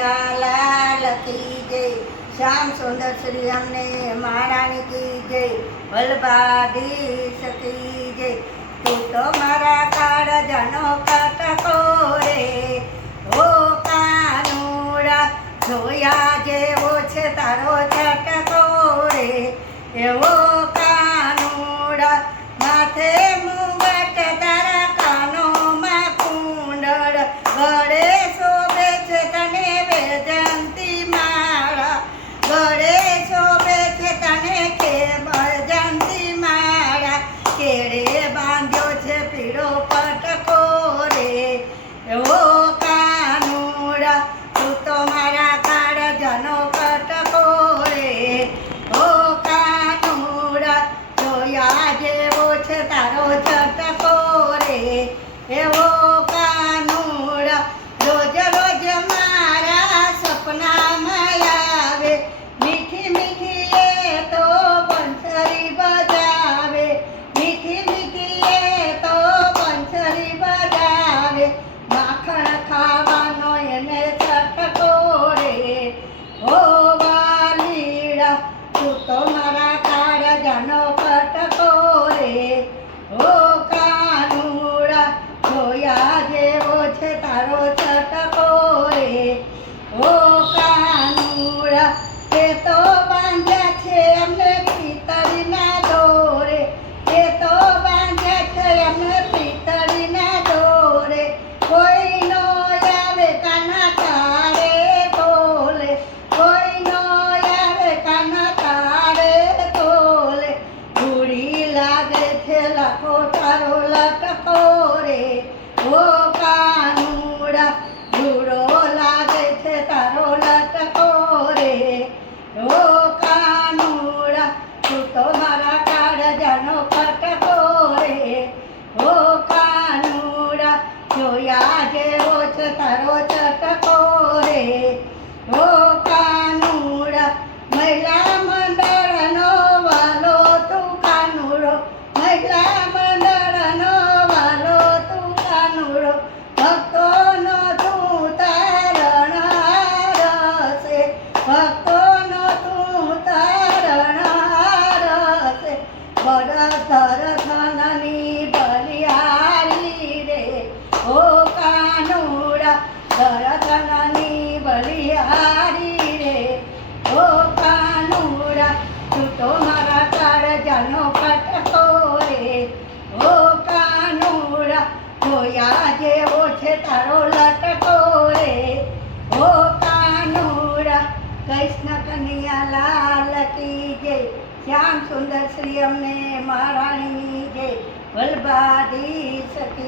लाल की जय, श्याम सुंदर श्री हमने महारानी की जय, वल्लभाधीश की जय। तू तो मारा काळ जनो कटको रे, ओ कानुड़ा जोया जेवो छे तारो छटको रे, एवो कानुड़ा माथे मुंगट तारा कानो मा कुंडળ गळे शोभे छे तने वेजंती माळा, गळे शोभे छे तने के वेजंती माळा, केळे बांध्यो छे पीळो पटको रे, एवो कानुड़ा तू तो मारा काळजानो कटको रे, ओ कानुड़ा जोया जेवो छे तारो छटको रे, एवो कानुड़ा रोज रोज मारा सपनामां आवे, मीठी मीठी ए तो बंसरी बजावे, मीठी मीठी ए तो बंसरी बजावे, माखण खावानो एने छटको रे, ओ वालीड़ा तू तो मारा काळजानो कटको रे, ओ कानुड़ा जोया जेवो छे तारो छटको रे, ओ कानुड़ा ते तो बांध्या छे अमे पितळीना दोरे, ते तो बांध्या छे अमे पितळीना दोरे, कोई नो आवे काना तारे तोले, कोई नो आवे काना तारे तोले, धूड़ी लागे छे लाखो तारो लटको रे, ओ कानुड़ा धूड़ो लागे छे तारो लटको रे, ओ कानुड़ा तू तो मारा काळजानो कटको रे, ओ कानुड़ा जोया जेवो छे तारो छटको रे, ओ कानुड़ा महिला मंडळनो वालो तू कानुड़ो, महिला मंडळनो वालो तू कानुड़ो, भक्तोनो तू तारणहार से, भक्तोनो तू तारणहार से, बड़धर धननी बलिहारी रे, ओ कानुड़ा धरधननी बलिहारी रे, ओ कानुड़ा तू तो मारा काळजानो कटको रे, ओ कानुड़ा जोया जेवो छे तारो लटको रे, ओ कानुड़ा कृष्ण कन्हैया लाल की जय, श्याम सुंदर श्री हमने महारानी जय, वल्लभाधीश की